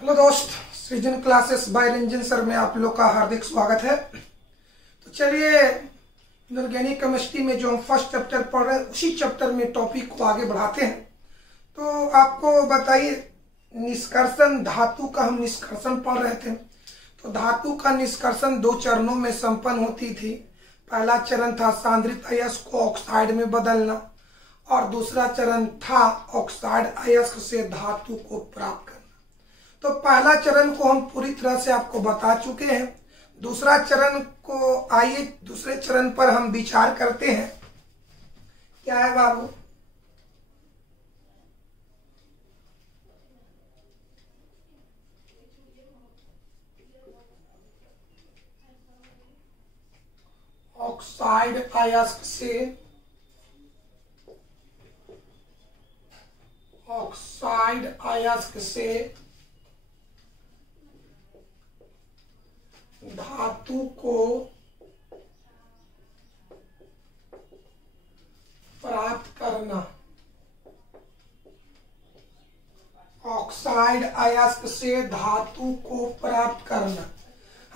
Hello दोस्त, सृजन classes bye Ranjan sir में आप लोग का हार्दिक स्वागत है। तो चलिए इनऑर्गेनिक केमिस्ट्री में जो हम फर्स्ट चैप्टर पढ़ रहे हैं उसी चैप्टर में टॉपिक को आगे बढ़ाते हैं। तो आपको बताइए, निष्कर्षण धातु का हम निष्कर्षण पढ़ रहे थे। तो धातु का निष्कर्षण 2 चरणों में संपन्न होती थी। पहला चरण था सांद्रित अयस्क को ऑक्साइड में बदलना और दूसरा चरण था ऑक्साइड अयस्क से धातु को प्राप्त करना। तो पहला चरण को हम पूरी तरह से आपको बता चुके हैं। दूसरा चरण को आइए दूसरे चरण पर हम विचार करते हैं। क्या है बाबू? ऑक्साइड अयस्क से धातु को प्राप्त करना। ऑक्साइड अयस्क से धातु को प्राप्त करना।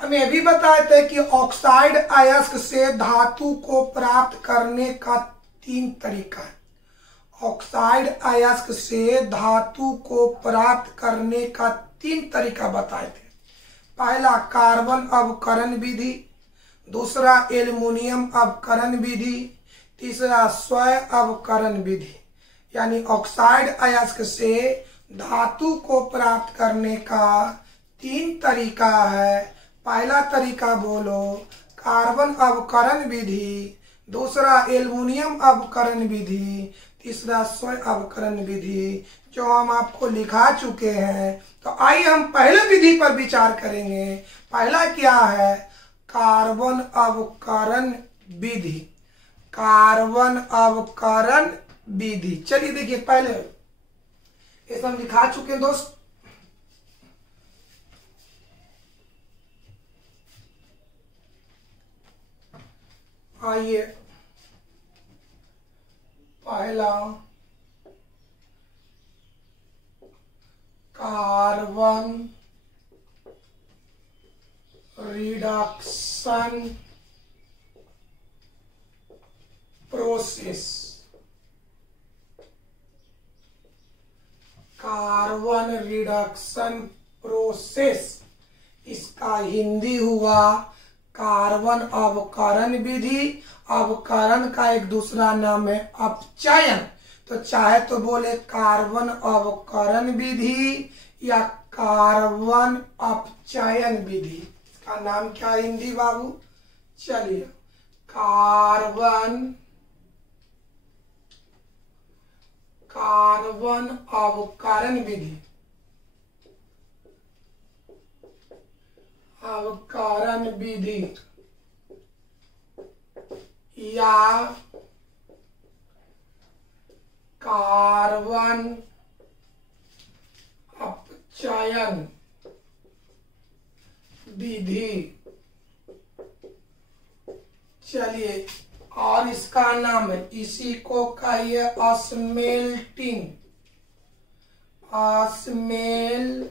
हम ये भी बताए थे कि ऑक्साइड अयस्क से धातु को प्राप्त करने का 3 तरीका है। ऑक्साइड अयस्क से धातु को प्राप्त करने का 3 तरीका बताए थे। पहला कार्बन अवकरण विधि, दूसरा एल्युमिनियम अवकरण विधि, तीसरा स्वय अवकरण विधि। यानी ऑक्साइड अयस्क से धातु को प्राप्त करने का 3 तरीका है। पहला तरीका बोलो कार्बन अवकरण विधि, दूसरा एल्युमिनियम अवकरण विधि, तीसरा स्वय अवकरण विधि, जो हम आपको लिखा चुके हैं। तो आइए हम पहले विधि पर विचार करेंगे। पहला क्या है? कार्बन अवकरण विधि। कार्बन अवकरण विधि, चलिए देखिए, पहले ये हम लिखा चुके हैं दोस्त। आइए पहला carbon reduction process. Carbon reduction process, इसका हिंदी हुआ कार्बन अवकरण विधि। अवकरण का एक दूसरा नाम है अपचयन। तो चाहे तो बोले कार्बन अवकरण विधि या कार्बन अपचयन विधि। इसका नाम क्या है हिंदी बाबू? चलिए, कार्बन अवकरण विधि। अवकरण विधि या कार्बन अपचयन विधि। चलिए, और इसका नाम है, इसी को कहिए स्मेल्टिंग। स्मेल्टिंग,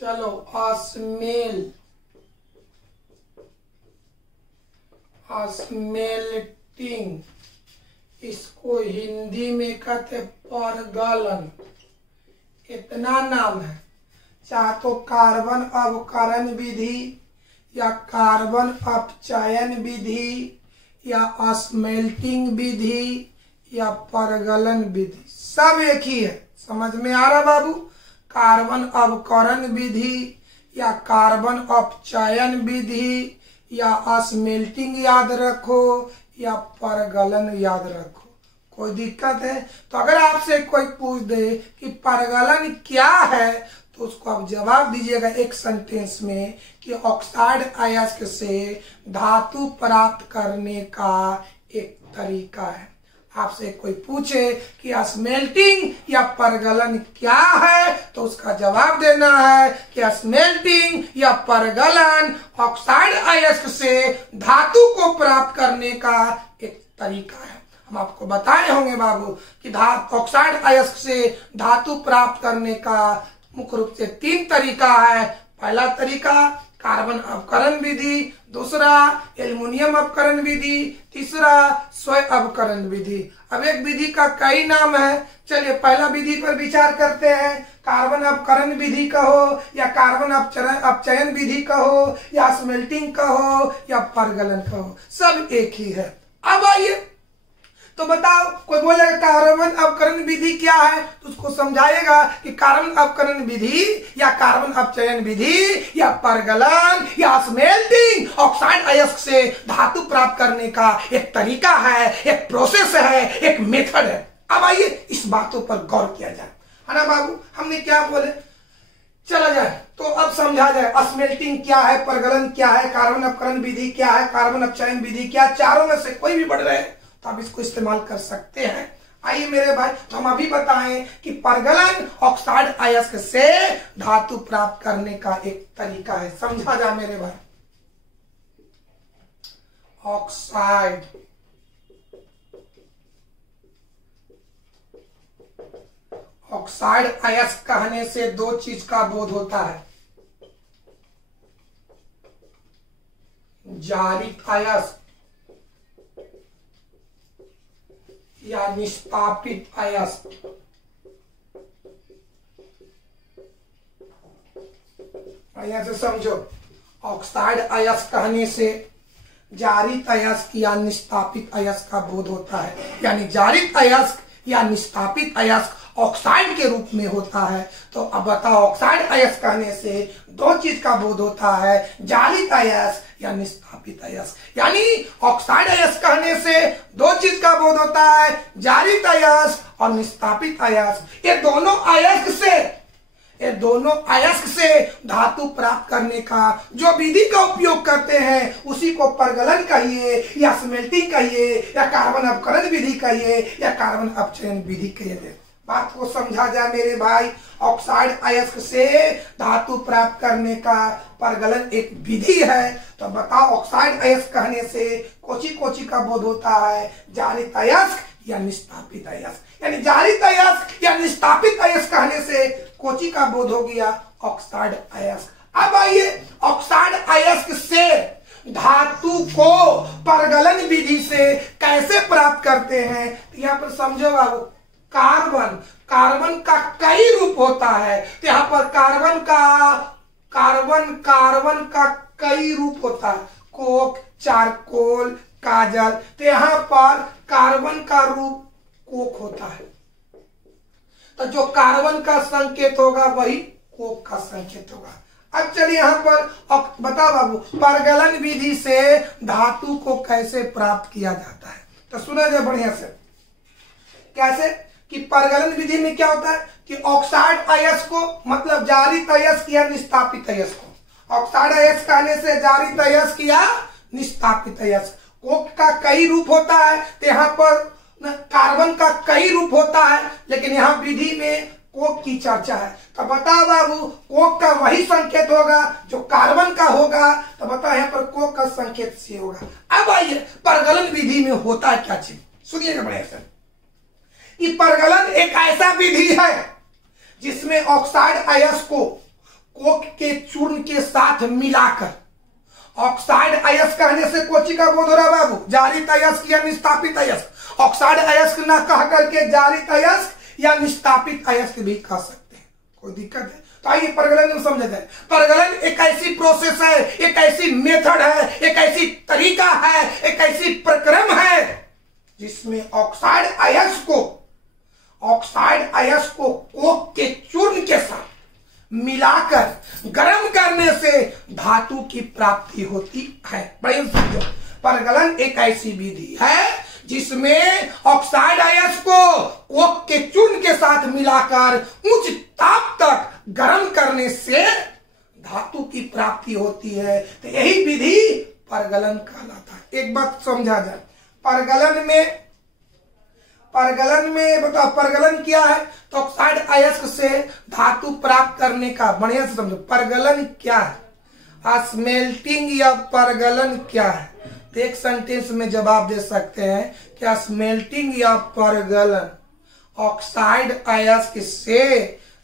चलो स्मेल्टिंग। इसको हिंदी में कहते परगलन। इतना नाम है। चाहे तो कार्बन अवकरण विधि या कार्बन अपचयन विधि या स्मेल्टिंग विधि या परगलन विधि, सब एक ही है। समझ में आ रहा बाबू? कार्बन अवकरण विधि या कार्बन अपचयन विधि या स्मेल्टिंग याद रखो या परगलन याद रखो। कोई दिक्कत है? तो अगर आपसे कोई पूछ दे कि परगलन क्या है, तो उसको आप जवाब दीजिएगा एक सेंटेंस में कि ऑक्साइड अयस्क से धातु प्राप्त करने का एक तरीका है। आपसे कोई पूछे कि स्मेल्टिंग या परगलन क्या है, तो उसका जवाब देना है कि स्मेल्टिंग या परगलन ऑक्साइड अयस्क से धातु को प्राप्त करने का एक तरीका है। हम आपको बताए होंगे बाबू कि ऑक्साइड अयस्क से धातु प्राप्त करने का मुख्य रूप से 3 तरीका है। पहला तरीका कार्बन अपकरण विधि, दूसरा एल्युमिनियम अपकरण विधि, तीसरा स्वयं अपकरण विधि। अब एक विधि का कई नाम है, चलिए पहला विधि पर विचार करते हैं। कार्बन अपकरण विधि कहो या कार्बन अपचयन विधि कहो या स्मेल्टिंग कहो या परगलन कहो, सब एक ही है। अब आइए तो बताओ, कोई बोलेगा कार्बन अपकरण विधि क्या है तो उसको समझाएगा कि कार्बन अपकरण विधि या कार्बन अपचयन विधि या परगलन या स्मेल्टिंग ऑक्साइड अयस्क से धातु प्राप्त करने का एक तरीका है, एक प्रोसेस है, एक मेथड है। अब आइए इस बातों पर गौर किया जाए, है ना बाबू। हमने क्या बोले, चला जाए तो अब समझा जाए स्मेल्टिंग क्या है, परगलन क्या है, कार्बन अपकरण विधि क्या है, कार्बन अपचयन विधि क्या, चारों में से कोई भी बढ़ रहे तो आप इसको इस्तेमाल कर सकते हैं। आइए मेरे भाई, तो हम अभी बताएं कि परगलन ऑक्साइड अयस्क से धातु प्राप्त करने का एक तरीका है। समझा जा मेरे भाई। ऑक्साइड अयस्क कहने से 2 चीज का बोध होता है, जारित अयस्क या निष्पापित अयस्क। यहां से समझो, ऑक्साइड अयस्क कहने से जारित अयस्क या निष्पापित अयस्क का बोध होता है, यानी जारित अयस्क या निष्पापित अयस्क ऑक्साइड के रूप में होता है। तो अब बताओ, ऑक्साइड अयस्क कहने से 2 चीज का बोध होता है, जारित अयस्क या निष्पापित अयस्क। यानी ऑक्साइड अयस्क कहने से 2 चीज का बोध होता है, जारित अयस्क और निष्पापित अयस्क। ये दोनों अयस्क से धातु प्राप्त करने का जो विधि का उपयोग करते हैं उसी को परगलन कहिए या स्मेल्टिंग कहिए या कार्बन अपकरण विधि कहिए या कार्बन अपचयन विधि कहिए। बात को समझा जाए मेरे भाई, ऑक्साइड अयस्क से धातु प्राप्त करने का परगलन एक विधि है। तो बताओ, ऑक्साइड अयस्क कहने से कोची का बोध होता है, जारित अयस्क या निष्पापित अयस्क। यानी जारित अयस्क या निष्पापित अयस्क कहने से कोची का बोध हो गया, ऑक्साइड अयस्क। अब आइए, ऑक्साइड अयस्क से धातु को परगलन विधि से कैसे प्राप्त करते हैं। यहाँ पर समझो बाबू, कार्बन का कई रूप होता है। तो यहाँ पर कार्बन का कई रूप होता है, कोक, चारकोल, काजल। तो यहाँ पर कार्बन का रूप कोक होता है, तो जो कार्बन का संकेत होगा वही कोक का संकेत होगा। अब चलिए यहाँ पर बता बाबू, परगलन विधि से धातु को कैसे प्राप्त किया जाता है। तो सुना जाए बढ़िया से, कैसे कि परगलन विधि में क्या होता है कि ऑक्साइड अयस्क को, मतलब जारित अयस्क या निष्पापित अयस्क को, ऑक्साइड अयस्क कहने से जारित अयस्क या निष्पापित अयस्क। कोक का कई रूप होता है, तो यहाँ पर कार्बन का कई रूप होता है, लेकिन यहाँ विधि में कोक की चर्चा है। तो बता बाबू, कोक का वही संकेत होगा जो कार्बन का होगा। तो बता, यहाँ पर कोक का संकेत से होगा। अब आइए, परगलन विधि में होता है क्या चीज, सुनिएगा बढ़िया से। कि परगलन एक ऐसा विधि है जिसमें ऑक्साइड अयस्क को कोक के चूर्ण के साथ मिलाकर, ऑक्साइड अयस्क कहने से कोची का बोध हो रहा बाबू, जारित अयस्क या निष्पापित अयस्क। ऑक्साइड अयस्क ना कह करके जारित अयस्क या निष्पापित अयस्क भी कह सकते हैं, कोई दिक्कत है। तो आइए परगलन में समझा जाए। परगलन एक ऐसी प्रोसेस है, एक ऐसी मेथड है, एक ऐसी तरीका है, एक ऐसी प्रक्रम है जिसमें ऑक्साइड अयस्क को कोक के चूर्ण के साथ मिलाकर गर्म करने से धातु की प्राप्ति होती है। बड़े समझो, परगलन एक ऐसी विधि है जिसमें ऑक्साइड अयस्क को कोक के चूर्ण के साथ मिलाकर उच्च ताप तक गर्म करने से धातु की प्राप्ति होती है। तो यही विधि परगलन कहलाता है। एक बात समझा जाए, परगलन में बताओ, परगलन क्या है। तो ऑक्साइड अयस्क से धातु प्राप्त करने का, बढ़िया से समझो, परगलन क्या है, स्मेल्टिंग या परगलन क्या है। तो एक सेंटेंस में जवाब दे सकते हैं क्या स्मेल्टिंग या परगलन ऑक्साइड अयस्क से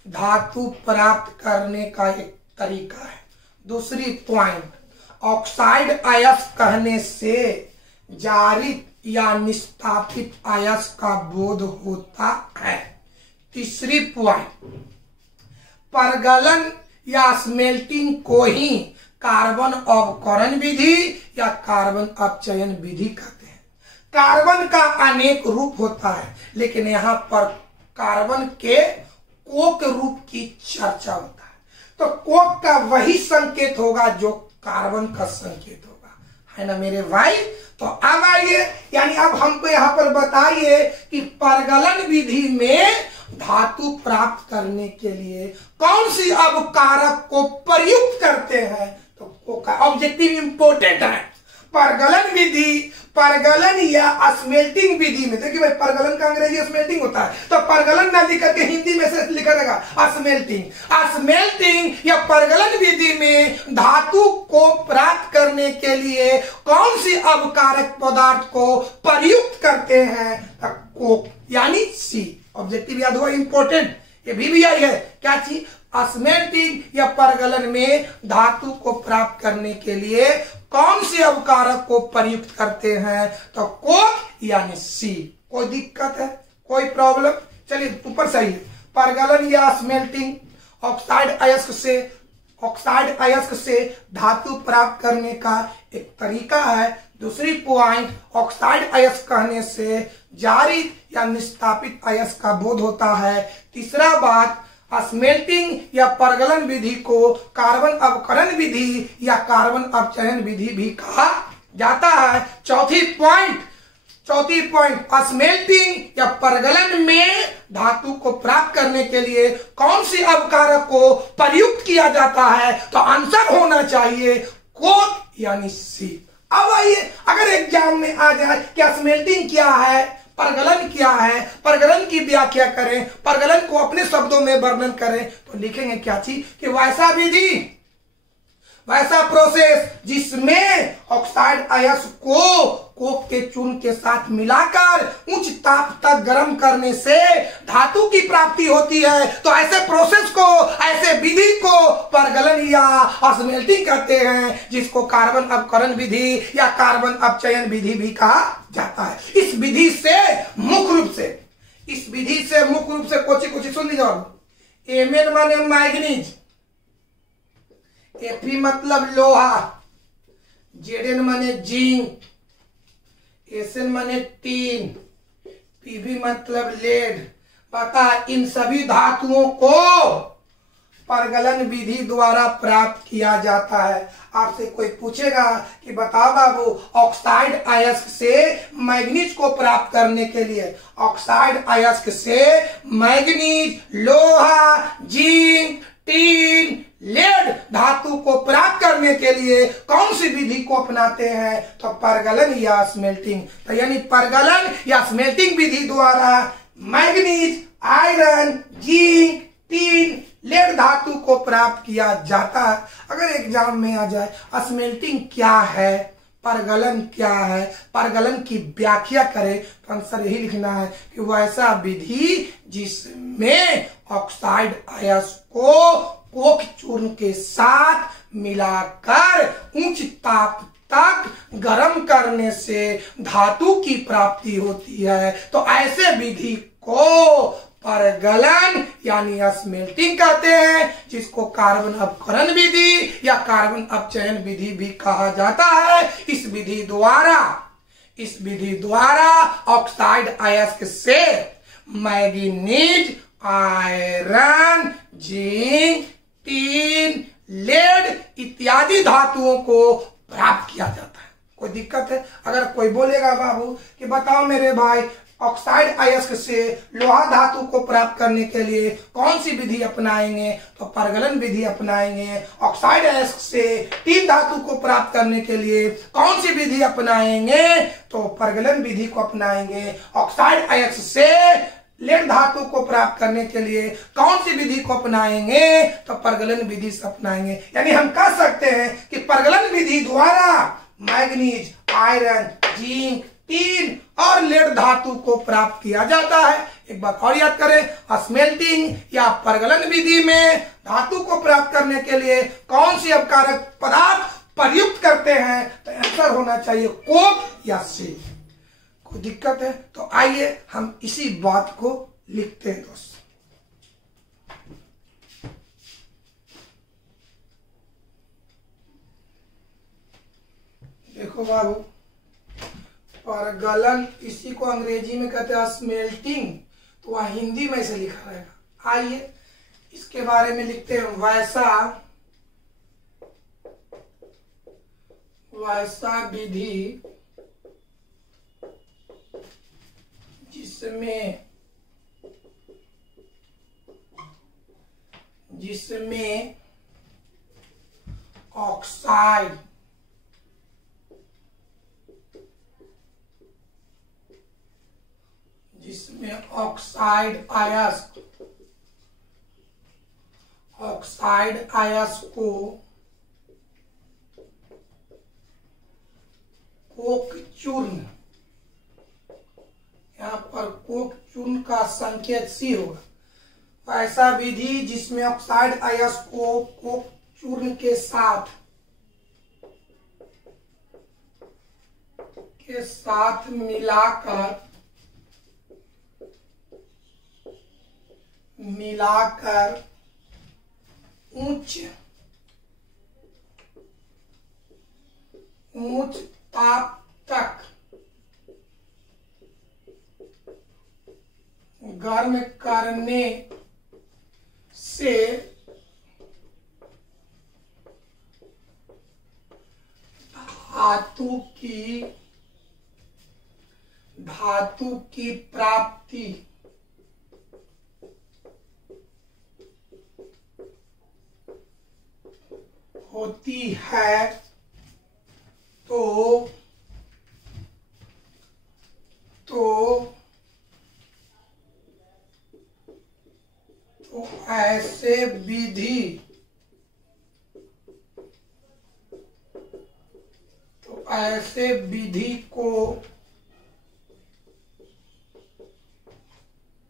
धातु प्राप्त करने का एक तरीका है। दूसरी पॉइंट, ऑक्साइड अयस्क कहने से जारित या निस्तापित अयस्क का बोध होता है। तीसरी पॉइंट, परगलन या स्मेल्टिंग को ही कार्बन अवकरण विधि या कार्बन अपचयन विधि कहते हैं। कार्बन का अनेक रूप होता है, लेकिन यहाँ पर कार्बन के कोक रूप की चर्चा होता है। तो कोक का वही संकेत होगा जो कार्बन का संकेत होगा, है ना मेरे भाई। तो अब आइए, यानी अब हमको यहाँ पर बताइए कि परगलन विधि में धातु प्राप्त करने के लिए कौन सी अवकारक को प्रयुक्त करते हैं। तो ऑब्जेक्टिव इंपोर्टेंट है। परगलन विधि, परगलन या स्मेल्टिंग विधि में, देखिए भाई परगलन का अंग्रेजी स्मेल्टिंग होता है, तो परगलन ना लिख करके हिंदी में से लिखा रहेगा स्मेल्टिंग। स्मेल्टिंग या परगलन विधि में धातु को प्राप्त करने के लिए कौन सी अवकारक पदार्थ को प्रयुक्त करते हैं। कोक यानी सी। ऑब्जेक्टिव याद हुआ, इंपोर्टेंट, ये भी आई है क्या चीज। स्मेल्टिंग या परगलन में धातु को प्राप्त करने के लिए कौन से अवकारक को प्रयुक्त करते हैं, तो कोक यानी सी। कोई दिक्कत है, कोई प्रॉब्लम? चलिए ऊपर सही है। परगलन या स्मेल्टिंग ऑक्साइड अयस्क से धातु प्राप्त करने का एक तरीका है। दूसरी पॉइंट, ऑक्साइड अयस्क कहने से जारित या निस्तापित अयस्क का बोध होता है। तीसरा बात, स्मेल्टिंग या परगलन विधि को कार्बन अवकरण विधि या कार्बन अपचयन विधि भी कहा जाता है। चौथी पॉइंट, स्मेल्टिंग या परगलन में धातु को प्राप्त करने के लिए कौन सी अवकारक को प्रयुक्त किया जाता है, तो आंसर होना चाहिए कोक यानी सी। अब आइए, अगर एग्जाम में आ जाए कि स्मेल्टिंग क्या है, परगलन क्या है, परगलन की व्याख्या करें, परगलन को अपने शब्दों में वर्णन करें, तो लिखेंगे क्या चीज कि वैसा विधि, वैसा प्रोसेस जिसमें ऑक्साइड अयस्क को कोक के चूर्ण के साथ मिलाकर उच्च ताप तक गर्म करने से धातु की प्राप्ति होती है। तो ऐसे प्रोसेस को, ऐसे विधि को परगलन या स्मेल्टिंग कहते हैं, जिसको कार्बन अवकरण विधि या कार्बन अपचयन विधि भी कहा जाता है। इस विधि से मुख्य रूप से कोची सुन लीजिए। एमएन माने मैग्नीज, एफी मतलब लोहा, जेडएन माने जिंक, एसएन माने टीन, पीबी मतलब लेड। पता, इन सभी धातुओं को परगलन विधि द्वारा प्राप्त किया जाता है। आपसे कोई पूछेगा कि बताओ बाबू, ऑक्साइड अयस्क से मैग्नीज को प्राप्त करने के लिए, ऑक्साइड अयस्क से मैग्नीज, लोहा, जिंक, टीन, लेड धातु को प्राप्त करने के लिए कौन सी विधि को अपनाते हैं, तो परगलन या स्मेल्टिंग। तो यानी परगलन या स्मेल्टिंग विधि द्वारा manganese, iron, zinc, tin, lead धातु को प्राप्त किया जाता है। अगर एग्जाम में आ जाए स्मेल्टिंग क्या है, परगलन क्या है, परगलन की व्याख्या करें, तो आंसर यही लिखना है कि वैसा विधि जिसमें ऑक्साइड अयस्क को कोक चूर्ण के साथ मिलाकर उच्च ताप तक गर्म करने से धातु की प्राप्ति होती है। तो ऐसे विधि को परगलन यानी स्मेल्टिंग कहते हैं, जिसको कार्बन अपकरण विधि या कार्बन अपचयन विधि भी कहा जाता है। इस विधि द्वारा ऑक्साइड अयस्क से manganese, iron, zinc, tin, lead इत्यादि धातुओं को प्राप्त किया जाता है। कोई दिक्कत है? अगर कोई बोलेगा बाबू कि बताओ मेरे भाई, ऑक्साइड अयस्क से लोहा धातु को प्राप्त करने के लिए कौन सी विधि अपनाएंगे, तो परगलन विधि अपनाएंगे। ऑक्साइड अयस्क से टीन धातु को प्राप्त करने के लिए कौन सी विधि अपनाएंगे, तो परगलन विधि को अपनाएंगे। ऑक्साइड अयस्क से लेड धातु को प्राप्त करने के लिए कौन सी विधि को अपनाएंगे, तो परगलन विधि से अपनाएंगे। यानी हम कह सकते हैं कि परगलन विधि द्वारा मैग्नीज, आयरन, जिंक, टीन और लेड धातु को प्राप्त किया जाता है। एक बात और याद करें, स्मेल्टिंग या परगलन विधि में धातु को प्राप्त करने के लिए कौन सी अपकारक पदार्थ प्रयुक्त करते हैं? तो आंसर होना चाहिए कोक या सी। कोई दिक्कत है तो आइए हम इसी बात को लिखते हैं दोस्त। देखो बाबू, परगलन इसी को अंग्रेजी में कहते हैं स्मेल्टिंग, तो वह हिंदी में इसे लिखा रहेगा। आइए इसके बारे में लिखते हैं। वैसा विधि जिसमें ऑक्साइड अयस्क को कोक चूर्ण, यहाँ पर कोक चूर्ण का संकेत सी होगा। ऐसा विधि जिसमें ऑक्साइड अयस्क को कोक चूर्ण के साथ मिलाकर उच्च ताप तक गर्म करने से धातु की प्राप्ति होती है, तो ऐसे विधि को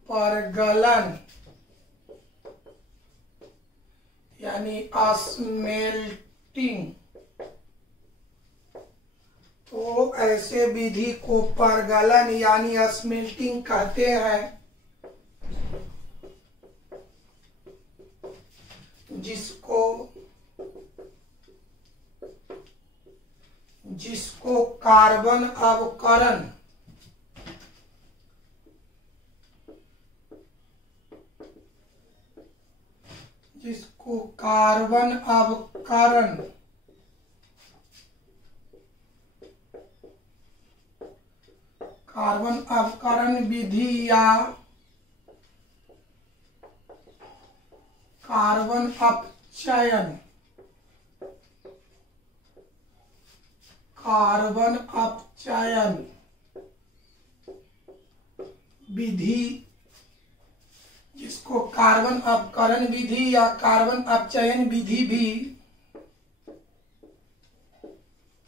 परगलन यानी स्मेल्टिंग, तो ऐसे विधि को परगलन यानी स्मेल्टिंग कहते हैं, जिसको कार्बन अवकरण कार्बन अवकरण विधि या कार्बन अपचयन विधि, जिसको कार्बन अपकरण विधि या कार्बन अपचयन विधि भी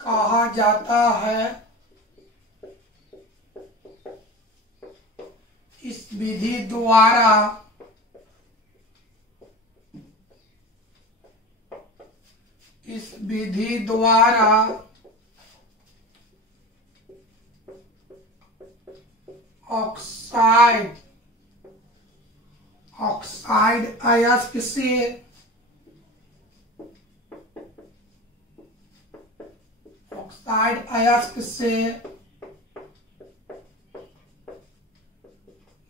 कहा जाता है। इस विधि द्वारा ऑक्साइड अयस्क से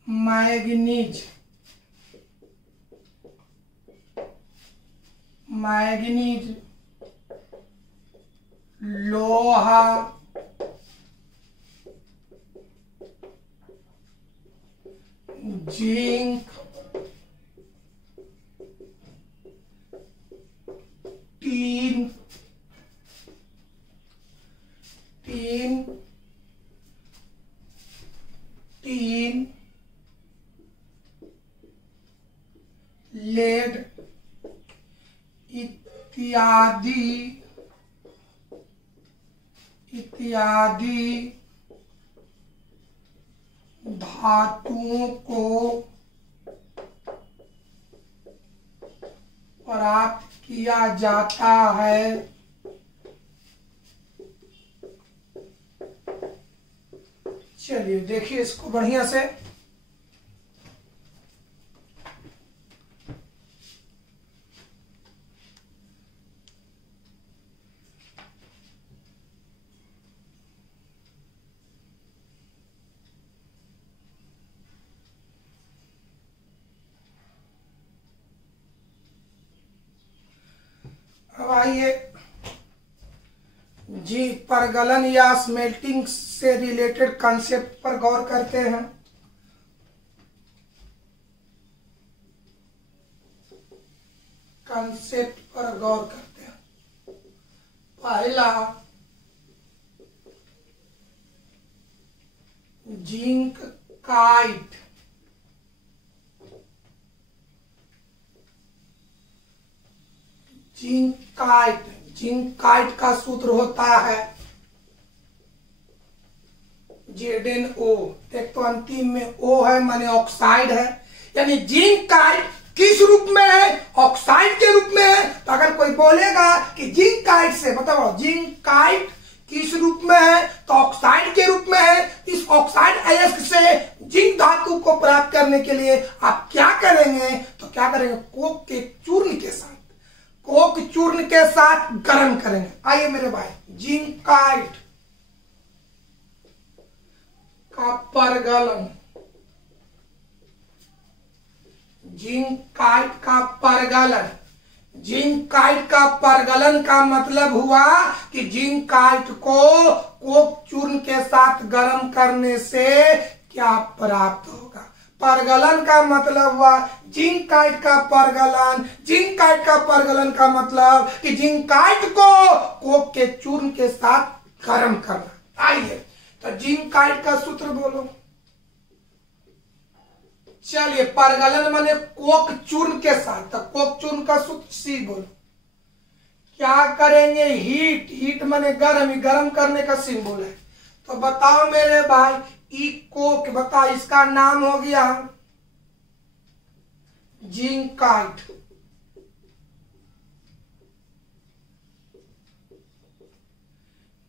मैग्नीज लोहा जिंक टीन लेड इत्यादि धातुओं को प्राप्त किया जाता है। चलिए देखिए इसको बढ़िया से। अब आइए जी परगलन या स्मेल्टिंग से रिलेटेड कॉन्सेप्ट पर गौर करते हैं। कॉन्सेप्ट पर गौर करते हैं। पहला, जिंक काइट। जिंक काइट का सूत्र होता है ZnO। एक तो अंतिम में O है माने ऑक्साइड है, यानी जिंक काइट किस रूप में है? ऑक्साइड के रूप में है। तो अगर कोई बोलेगा कि जिंक काइट से बताओ जिंक काइट किस रूप में है, तो ऑक्साइड के रूप में है। इस ऑक्साइड अयस्क से जिंक धातु को प्राप्त करने के लिए आप क्या करेंगे? तो क्या करेंगे? कोक के चूर्ण के साथ, कोक चूर्ण के साथ गर्म करेंगे। आइए मेरे भाई, जिंक काइट का परगलन, जिंक काइट का परगलन। जिंक काइट का परगलन का मतलब हुआ कि जिंक काइट को कोक चूर्ण के साथ गर्म करने से क्या प्राप्त होगा? परगलन का मतलब हुआ जिंक काइट का परगलन। जिंक काइट का परगलन का मतलब कि जिंक काइट को कोक के चूर्ण के साथ गर्म करना। आइए तो जिंक काइट का सूत्र बोलो। चलिए, परगलन माने कोक चूर्ण के साथ, तो कोक चूर्ण का सूत्र सी बोलो। क्या करेंगे? हीट। हीट माने गर्म, गर्म करने का सिंबल है। तो बताओ मेरे भाई, ई कोक, बता इसका नाम हो गया जिंक काइट।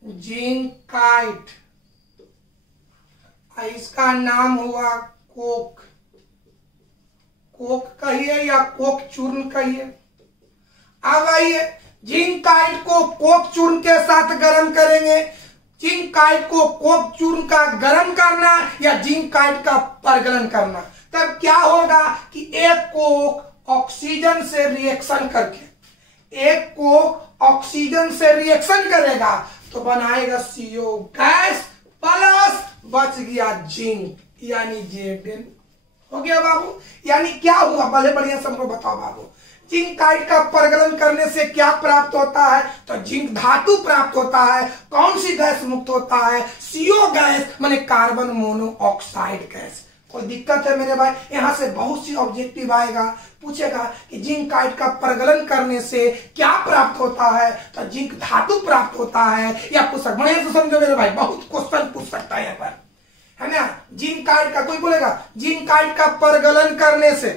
जिंक काइट, इसका नाम हुआ कोक। कोक कहिए या कोक चूर्ण कहिए। अब आइए, जिंक काइट को कोक चूर्ण के साथ गर्म करेंगे। जिंक काइट को कोक चूर्ण का गर्म करना या जिंक काइट का परगलन करना, तब क्या होगा कि एक कोक ऑक्सीजन से रिएक्शन करके, एक कोक ऑक्सीजन से रिएक्शन करेगा तो बनाएगा CO गैस प्लस बच गया जिंक, यानी Zn हो गया बाबू। यानी क्या हुआ? भले बढ़िया सबको बताओ बाबू। जिंक काइट का परगलन करने से क्या प्राप्त होता है? तो जिंक धातु प्राप्त होता है। कौन सी गैस मुक्त होता है? CO गैस माने कार्बन मोनोऑक्साइड गैस। कोई दिक्कत है मेरे भाई? यहां से बहुत सी ऑब्जेक्टिव आएगा, पूछेगा कि जिंक काइट का परगलन करने से क्या प्राप्त होता है? तो जिंक धातु प्राप्त होता है। या पूछ सकते, बढ़िया से समझो मेरे भाई, बहुत क्वेश्चन पूछ सकता है यहाँ पर, है ना। जिंक काइट का, कोई बोलेगा जिंक काइट का परगलन करने से,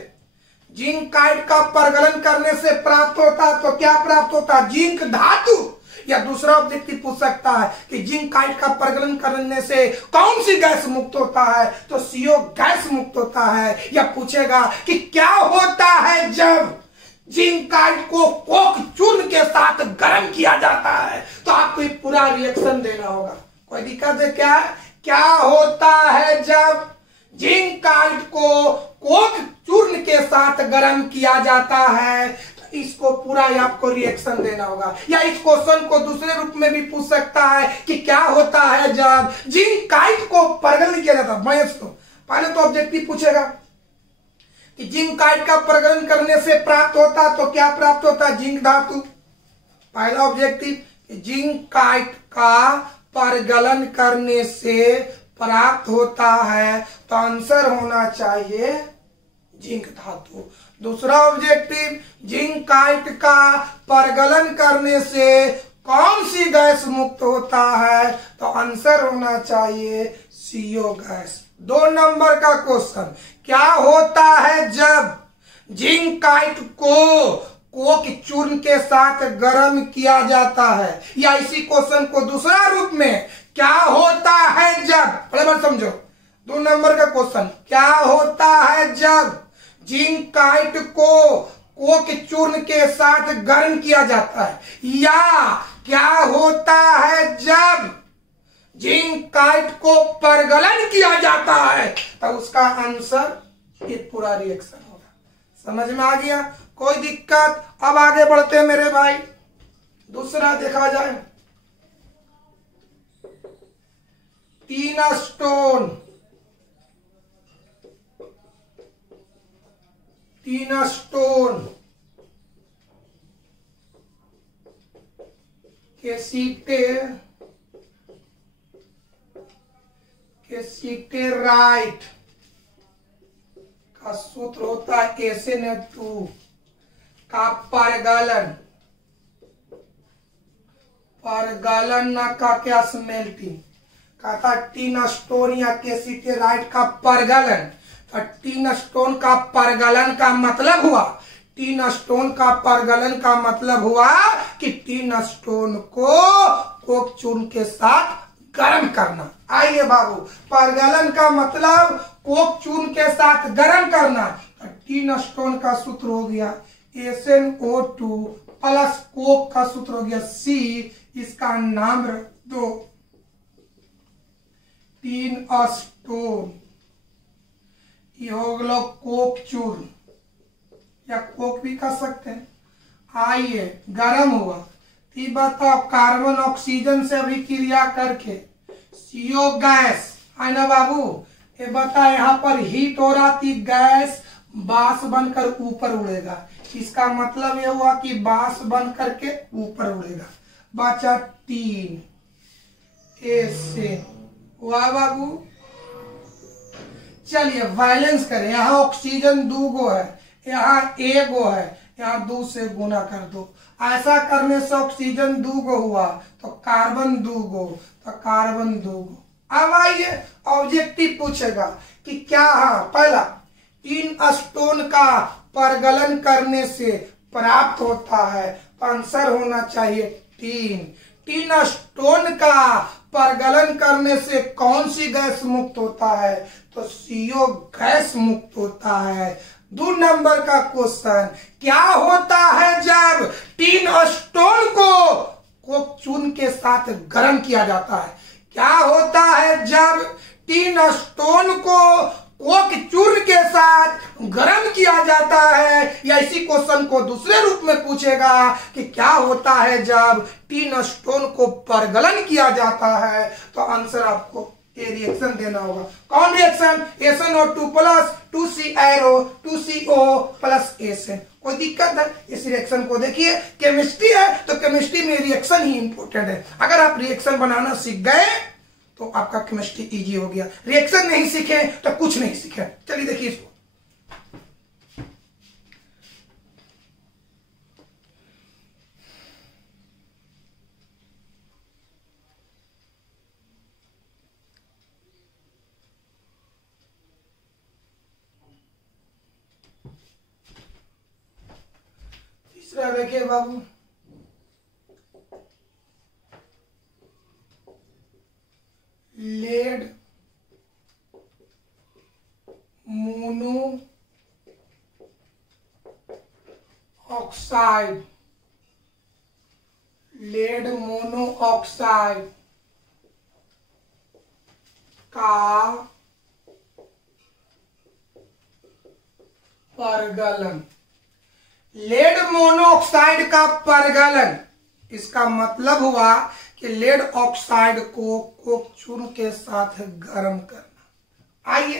जिंक काइट का परगलन करने से प्राप्त होता, तो क्या प्राप्त होता? जिंक धातु। या दूसरा ऑब्जेक्टिव पूछ सकता है कि जिंक काइट का परगलन करने से कौन सी गैस मुक्त होता है? तो CO गैस मुक्त होता है। या पूछेगा कि क्या होता है जब जिंक काइट को कोक चूर्ण के साथ गर्म किया जाता है? तो आपको ये पूरा रिएक्शन देना होगा। कोई दिक्कत है क्या? क्या होता है जब जिंक काइट को कोक चूर्ण के साथ गर्म किया जाता है? तो इसको पूरा आपको रिएक्शन देना होगा। या इस क्वेश्चन को दूसरे रूप में भी पूछ सकता है कि क्या होता है जब जिंक काइट को परगलन किया जाता है। पहले तो ऑब्जेक्टिव पूछेगा कि जिंक काइट का परगलन करने से प्राप्त होता, तो क्या प्राप्त होता? जिंक धातु। पहला ऑब्जेक्टिव, जिंक काइट का परगलन करने से प्राप्त होता है, तो आंसर होना चाहिए जिंक धातु। दूसरा ऑब्जेक्टिव, जिंक काइट का परगलन करने से कौन सी गैस मुक्त होता है? तो आंसर होना चाहिए CO गैस। 2 नंबर का क्वेश्चन, क्या होता है जब जिंक काइट को कोक चूर्ण के साथ गर्म किया जाता है? या इसी क्वेश्चन को दूसरा रूप में, क्या होता है जब, बराबर समझो, 2 नंबर का क्वेश्चन, क्या होता है जब जिंक काइट को कोक चूर्ण के साथ गर्म किया जाता है? या क्या होता है जब जिंक काइट को परगलन किया जाता है? तो उसका आंसर ये पूरा रिएक्शन होगा। समझ में आ गया? कोई दिक्कत? अब आगे बढ़ते हैं मेरे भाई, दूसरा देखा जाए। 3 स्टोन, 3 स्टोन केसिटेराइट का सूत्र होता है SN2 का परगलन का क्या स्मेल्टिंग, कहता टीन स्टोन या केसिटेराइट का परगलन। तो टीन स्टोन का परगलन का मतलब हुआ, टीन स्टोन का परगलन का मतलब हुआ कि टीन स्टोन को कोक चूर्ण के साथ गर्म करना। आइए बाबू, परगलन का मतलब कोक चूर्ण के साथ गर्म करना। टीन स्टोन का सूत्र हो गया SnO2 प्लस कोक का सूत्र हो गया C, इसका नाम रख दो टीन स्टोन। ये हो गया कोक चूर्ण या कोक भी कह सकते हैं। आइए, गर्म हुआ, तो बताओ कार्बन ऑक्सीजन से अभिक्रिया करके CO गैस है ना बाबू, ये बता यहाँ पर हीट हो रहा थी, गैस बास बनकर ऊपर उड़ेगा। इसका मतलब यह हुआ कि बास बन करके ऊपर उड़ेगा। बचा 3 हुआ बाबू। चलिए वैलेंस करें, यहाँ ऑक्सीजन 2 गो है, यहाँ 1 गो है, यहाँ 2 से गुना कर दो। ऐसा करने से ऑक्सीजन 2 गो हुआ, तो कार्बन 2 गो, तो कार्बन 2 गो। अब आइए, ऑब्जेक्टिव पूछेगा कि क्या, हाँ पहला टीन स्टोन का परगलन करने से प्राप्त होता है, तो आंसर होना चाहिए टीन स्टोन का परगलन करने से कौन सी गैस मुक्त होता है? तो CO गैस मुक्त होता है। 2 नंबर का क्वेश्चन, क्या होता है जब टीन स्टोन को कोक चूर्ण के साथ गर्म किया जाता है? क्या होता है जब टीन स्टोन को कोक चूर्ण के साथ गर्म किया जाता है? या इसी क्वेश्चन को दूसरे रूप में पूछेगा कि क्या होता है जब टीन स्टोन को परगलन किया जाता है? तो आंसर आपको ये रिएक्शन देना होगा। कौन reaction? SnO2 plus 2C arrow 2CO plus SN। कोई दिक्कत है? इस रिएक्शन को देखिए, केमिस्ट्री है तो केमिस्ट्री में रिएक्शन ही इंपॉर्टेंट है। अगर आप रिएक्शन बनाना सीख गए तो आपका केमिस्ट्री इजी हो गया। रिएक्शन नहीं सीखे तो कुछ नहीं सीखे। चलिए देखिए इसको, तीसरा देखिए बाबू, lead monoxide, lead monoxide का परगलन। लेड मोनोऑक्साइड का परगलन, इसका मतलब हुआ कि लेड ऑक्साइड को कोक चूर्ण के साथ गर्म करना। आइए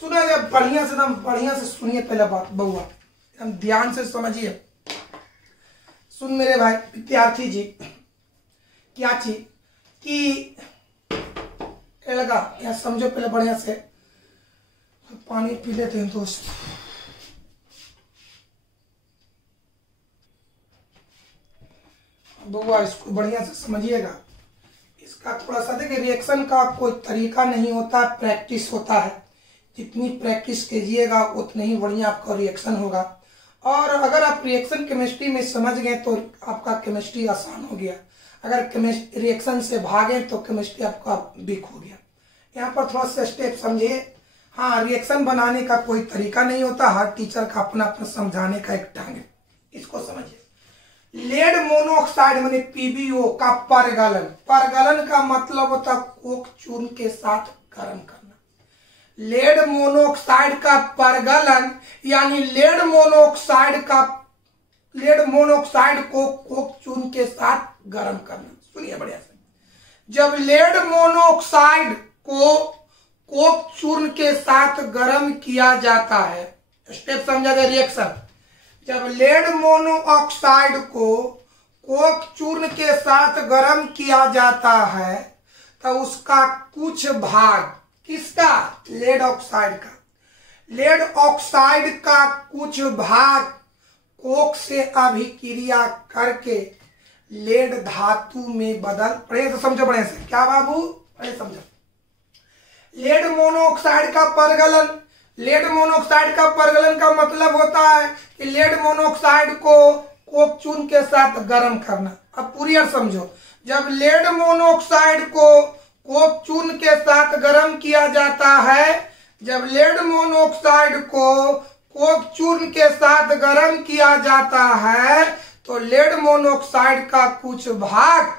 सुनिए जब बढ़िया से, एकदम बढ़िया से सुनिए। पहला बात बउआ, हम ध्यान से समझिए। सुन मेरे भाई विद्यार्थी जी, क्या चीज कि लगा यहाँ समझो पहले बढ़िया से। पानी पी लेते हैं दोस्त। बुआ इसको बढ़िया से समझिएगा। इसका थोड़ा सा देखिए, रिएक्शन का कोई तरीका नहीं होता, प्रैक्टिस होता है। जितनी प्रैक्टिस कीजिएगा उतनी ही बढ़िया आपका रिएक्शन होगा। और अगर आप रिएक्शन केमिस्ट्री में समझ गए तो आपका केमिस्ट्री आसान हो गया। अगर रिएक्शन से भागे तो केमिस्ट्री आपका वीक हो गया। यहाँ पर थोड़ा सा स्टेप समझिए। हाँ, रिएक्शन बनाने का कोई तरीका नहीं होता, हर टीचर का अपना अपना समझाने का एक ढंग है, इसको समझिए। लेड मोनोऑक्साइड माने पीबीओ का परगलन, परगलन का मतलब होता कोक चूर्ण के साथ गर्म करना। लेड मोनोऑक्साइड का परगलन यानी लेड मोनोऑक्साइड को कोक चूर्ण के साथ गर्म करना। सुनिए बढ़िया से, जब लेड मोनोऑक्साइड को कोक चूर्ण के साथ गर्म किया जाता है, स्टेप समझा जाए रिएक्शन। जब लेड मोनोऑक्साइड को कोक चूर्ण के साथ गर्म किया जाता है तो उसका कुछ भाग, किसका? लेड ऑक्साइड का। लेड ऑक्साइड का कुछ भाग कोक से अभिक्रिया करके लेड धातु में बदल, पढ़े तो समझो बढ़िया से। क्या बाबू? पढ़े समझो। लेड मोनोऑक्साइड का परगलन, लेड मोनोऑक्साइड का परगलन का मतलब होता है कि लेड मोनोऑक्साइड को कोक चूर्ण के साथ गर्म करना। अब पूरी अर्थ समझो। जब लेड मोनोऑक्साइड को कोक चूर्ण के साथ गर्म किया जाता है, जब लेड मोनोऑक्साइड को कोक चूर्ण के साथ गर्म किया जाता है तो लेड मोनोऑक्साइड का कुछ भाग,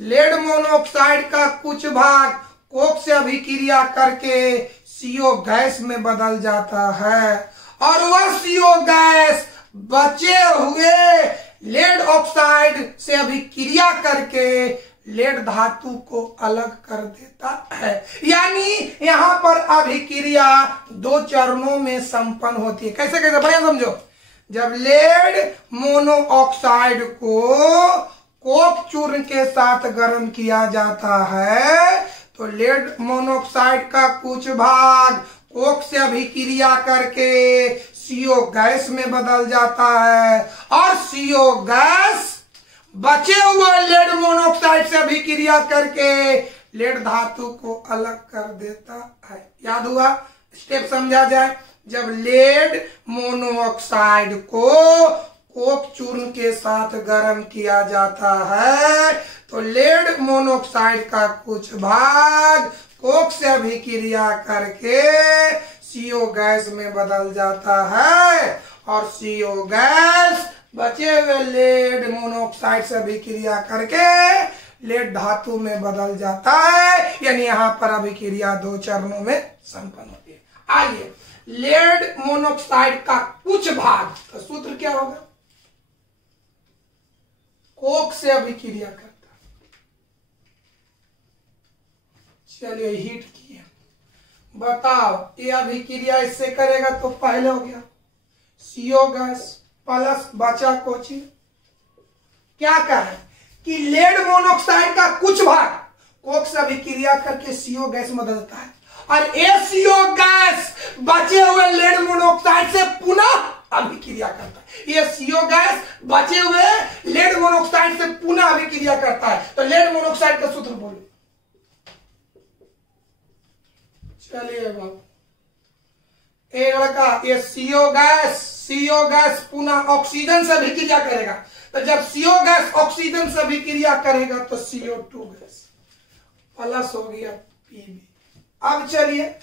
लेड मोनोऑक्साइड का कुछ भाग कोक से अभिक्रिया करके CO गैस में बदल जाता है और वह CO गैस बचे हुए लेड ऑक्साइड से अभिक्रिया करके लेड धातु को अलग कर देता है। यानी यहां पर अभिक्रिया 2 चरणों में संपन्न होती है। कैसे कैसे? बढ़िया समझो। जब लेड मोनोऑक्साइड को कोक चूर्ण के साथ गर्म किया जाता है तो लेड मोनोऑक्साइड का कुछ भाग कोक से अभिक्रिया करके CO गैस में बदल जाता है और CO गैस बचे हुए लेड मोनोऑक्साइड से अभिक्रिया करके लेड धातु को अलग कर देता है। याद हुआ? स्टेप समझा जाए। जब लेड मोनोऑक्साइड को कोक चूर्ण के साथ गर्म किया जाता है तो लेड मोनोऑक्साइड का कुछ भाग कोक से अभिक्रिया करके CO गैस में बदल जाता है और CO गैस बचे हुए लेड मोनोऑक्साइड से अभिक्रिया करके लेड धातु में बदल जाता है। यानी यहां पर अभिक्रिया 2 चरणों में संपन्न होती है। आइए, लेड मोनोऑक्साइड का कुछ भाग, तो सूत्र क्या होगा? कोक से अभिक्रिया करता। चलिए हीट किए, बताओ ये अभिक्रिया इससे करेगा तो पहले हो गया CO गैस प्लस बचा कोची। क्या कहे कि लेड मोनोऑक्साइड का कुछ भाग कोक से अभिक्रिया करके CO गैस में बदलता है और ये CO गैस बचे हुए लेड मोनोऑक्साइड से पुनः अभिक्रिया करता है। ये CO गैस बचे हुए लेड मोनोऑक्साइड से पुनः अभिक्रिया करता है। तो लेड मोनोऑक्साइड का सूत्र बोलो। चलिए बाबू, एक लड़का ये CO गैस पुनः ऑक्सीजन से अभिक्रिया करेगा। तो जब CO गैस ऑक्सीजन से अभिक्रिया करेगा तो CO2 गैस प्लस हो गया Pb। अब चलिए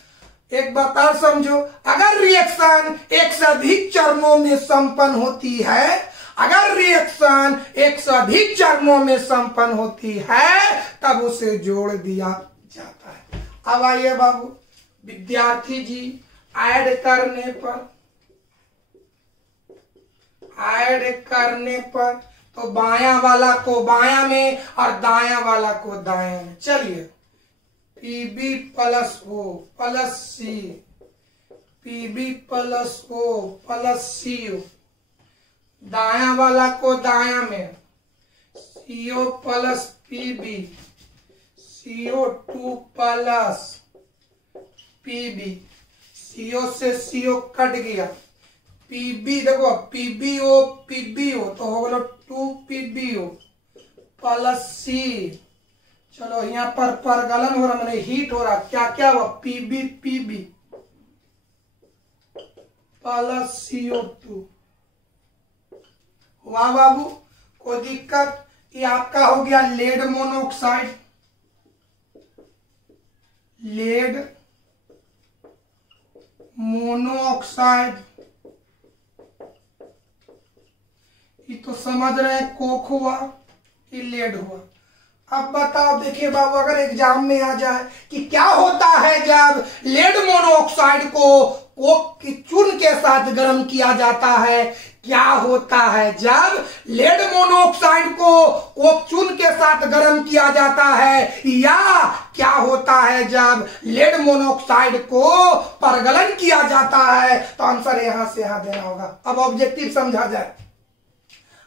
एक बात और समझो। अगर रिएक्शन एक से अधिक चरणों में संपन्न होती है, अगर रिएक्शन एक से अधिक चरणों में संपन्न होती है तब उसे जोड़ दिया जाता है। अब आइए बाबू, विद्यार्थी जी ऐड करने पर तो बायां वाला को बायां में और दायां वाला को दायां में। चलिए Pb plus O plus C, Pb plus O plus CO, दायां वाला को दायां में CO plus Pb, CO2 plus Pb, CO से CO कट गया, Pb देखो PbO PbO तो हो गया 2PbO प्लस सी। चलो यहाँ पर परगलन हो रहा, मैंने हीट हो रहा, क्या क्या हुआ, पीबी पीबी प्लस CO2। वाह बाबू, कोई दिक्कत? ये आपका हो गया लेड मोनोऑक्साइड, लेड मोनोऑक्साइड। ये तो समझ रहे हैं, कोक हुआ, ये लेड हुआ। अब बताओ, देखिए बाबू, अगर एग्जाम में आ जाए कि क्या होता है जब लेड मोनोऑक्साइड को कोक की चूर्ण के साथ गर्म किया जाता है, क्या होता है जब लेड मोनोऑक्साइड को कोक चूर्ण के साथ गर्म किया जाता है, या क्या होता है जब लेड मोनोऑक्साइड को परगलन किया जाता है? तो आंसर यहां से यहां देना होगा। अब ऑब्जेक्टिव समझा जाए।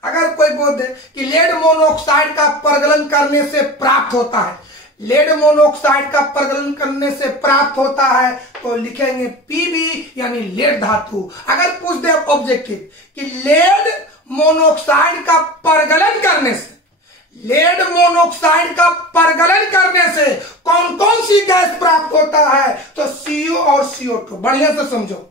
अगर कोई बोल दे कि लेड मोनोऑक्साइड का परगलन करने से प्राप्त होता है, लेड मोनोऑक्साइड का परगलन करने से प्राप्त होता है, तो लिखेंगे पीबी यानी लेड धातु। अगर पूछ दे ऑब्जेक्टिव कि लेड मोनोऑक्साइड का परगलन करने से, लेड मोनोऑक्साइड का परगलन करने से कौन कौन सी गैस प्राप्त होता है, तो CO और CO2। बढ़िया से समझो,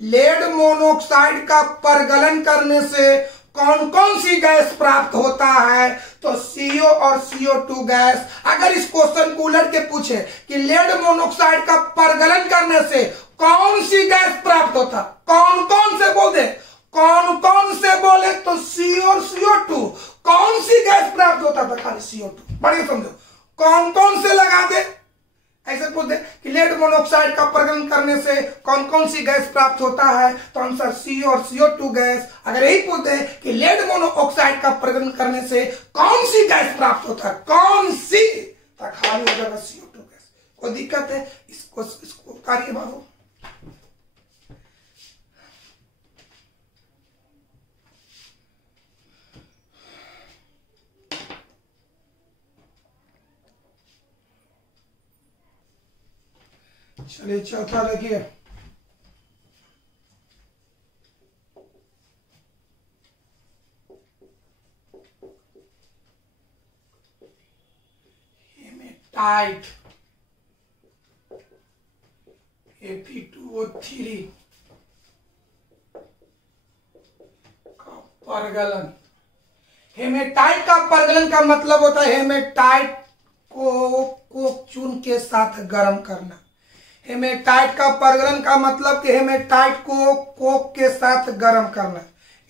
लेड मोनोऑक्साइड का परगलन करने से कौन कौन सी गैस प्राप्त होता है, तो CO और CO2 गैस। अगर इस क्वेश्चन को उलट के पूछे कि लेड मोनोऑक्साइड का परगलन करने से कौन सी गैस प्राप्त होता, कौन कौन से बोल दे, कौन कौन से बोले, तो CO और CO2। कौन सी गैस प्राप्त होता था, खाली CO2। बढ़िया समझो, कौन कौन से लगा दे, ऐसे पूछ दे कि लेड मोनोऑक्साइड का परगलन करने से कौन कौन सी गैस प्राप्त होता है, तो आंसर CO और CO2 गैस। अगर यही पूछ दे कि लेड मोनोऑक्साइड का परगलन करने से कौन सी गैस प्राप्त होता है, कौन सी, तो खाली हो जाएगा CO2 गैस। कोई दिक्कत है? इसको कार्य बाबू। चलिए चौथा देखिए, हेमेटाइट Fe2O3 का परगलन। हेमेटाइट का परगलन का मतलब होता है हेमेटाइट को कोक चूर्ण के साथ गर्म करना। हेमेटाइट का परगलन का मतलब कि हेमेटाइट को कोक के साथ गर्म करना।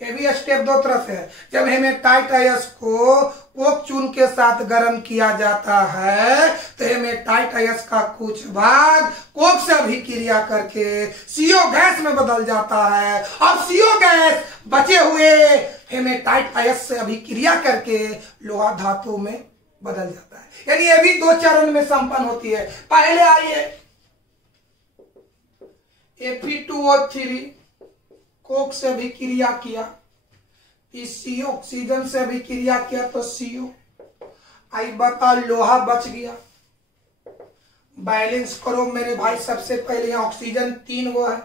ये भी स्टेप दो तरह से है। जब हेमेटाइट अयस्क को कोक चूर्ण के साथ गर्म किया जाता है, तो हेमेटाइट अयस्क का कुछ भाग कोक से अभिक्रिया करके CO गैस में बदल जाता है, और CO गैस बचे हुए हेमेटाइट अयस्क से अभिक्रिया करके लोहा धातु में बदल जाता है। यानी ये भी दो चरण में संपन्न होती है। पहले आइए, Fe2O3 कोक से भी क्रिया किया, CO ऑक्सीजन से भी क्रिया किया, तो CO। आई बता, लोहा बच गया। बैलेंस करो मेरे भाई। सबसे पहले यहाँ ऑक्सीजन 3 गो है,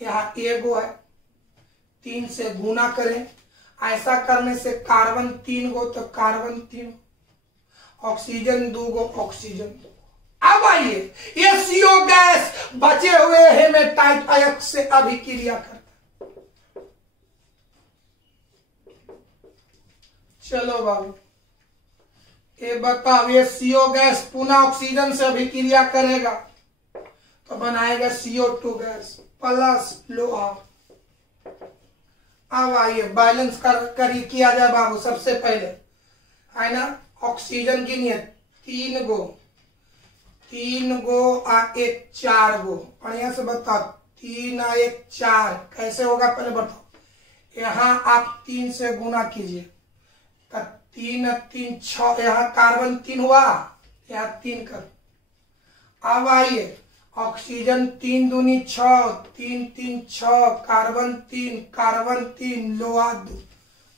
यहाँ 1 गो है, 3 से गुना करें। ऐसा करने से कार्बन 3 गो, तो कार्बन 3, ऑक्सीजन 2 गो, ऑक्सीजन 2। अब आइए, ये CO गैस बचे हुए हेमेटाइट अयस्क से अभिक्रिया करता है। चलो बाबू, ये बताओ, ये CO गैस पुनः ऑक्सीजन से अभिक्रिया करेगा तो बनाएगा CO2 गैस प्लस लोहा। अब आइए बैलेंस कर किया जाए बाबू। सबसे पहले है ना, ऑक्सीजन गिनिए 3 गो, 3 गो आ 1 4 गो। बढ़िया से बताओ, 3 आ 1 4 कैसे होगा, पहले बताओ। यहाँ आप 3 से गुना कीजिए, 3 3 6, यहाँ कार्बन 3 हुआ, यहाँ 3 कर। अब आइए, ऑक्सीजन 3 दूनी 6, 3 3 6, कार्बन 3, कार्बन 3, लोहा 2,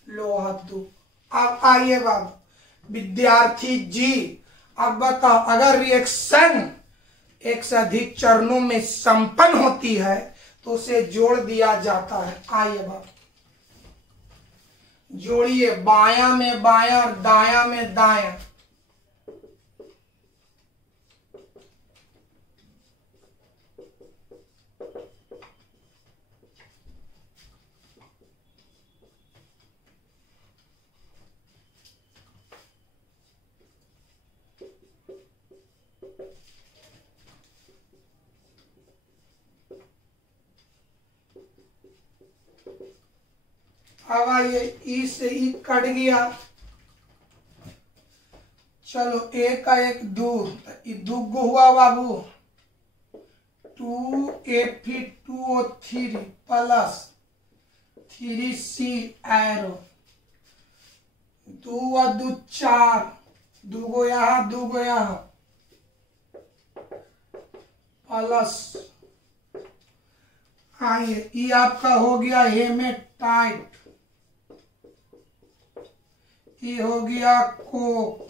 लोहा 2। अब आइए बाबू विद्यार्थी जी, अब बताओ, अगर रिएक्शन एक से अधिक चरणों में संपन्न होती है तो उसे जोड़ दिया जाता है। आइए बाबू, जोड़िए, बायां में बायां और दायां में दायां। अब आइए, ई से ई कट गया, चलो एक का एक दूर, दुगो हुआ बाबू, 2a फिर 2o3 प्लस 3c एरो, 2 और 2 4, दुगो यहाँ दुगो यहाँ, प्लस आइए, ये आपका हो गया हेमेटाइट, ये हो गया कोक।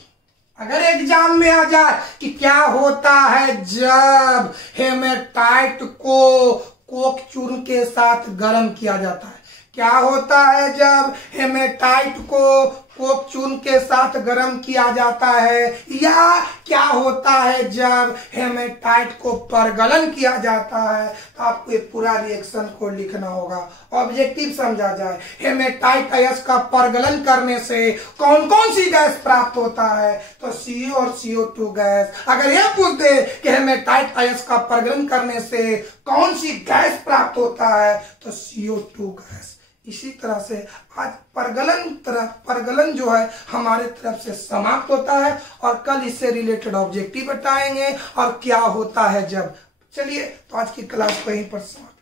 अगर एग्जाम में आ जाए कि क्या होता है जब हेमेटाइट को कोक चूर्ण के साथ गर्म किया जाता है, क्या होता है जब हेमेटाइट को कोक चूर्ण के साथ गर्म किया जाता है, या क्या होता है जब हेमेटाइट को परगलन किया जाता है, तो आपको ये पूरा रिएक्शन को लिखना होगा, ऑब्जेक्टिव समझा जाए। हेमेटाइट अयस्क का परगलन करने से कौन कौन सी गैस प्राप्त होता है, तो CO और CO2 गैस। अगर यह पूछ दे कि हेमेटाइट अयस्क का परगलन करने से कौन सी गैस प्राप्त होता है, तो CO2 गैस। इसी तरह से आज परगलन जो है हमारे तरफ से समाप्त होता है, और कल इससे रिलेटेड ऑब्जेक्टिव बताएंगे और क्या होता है जब। चलिए, तो आज की क्लास को यहीं पर समाप्त।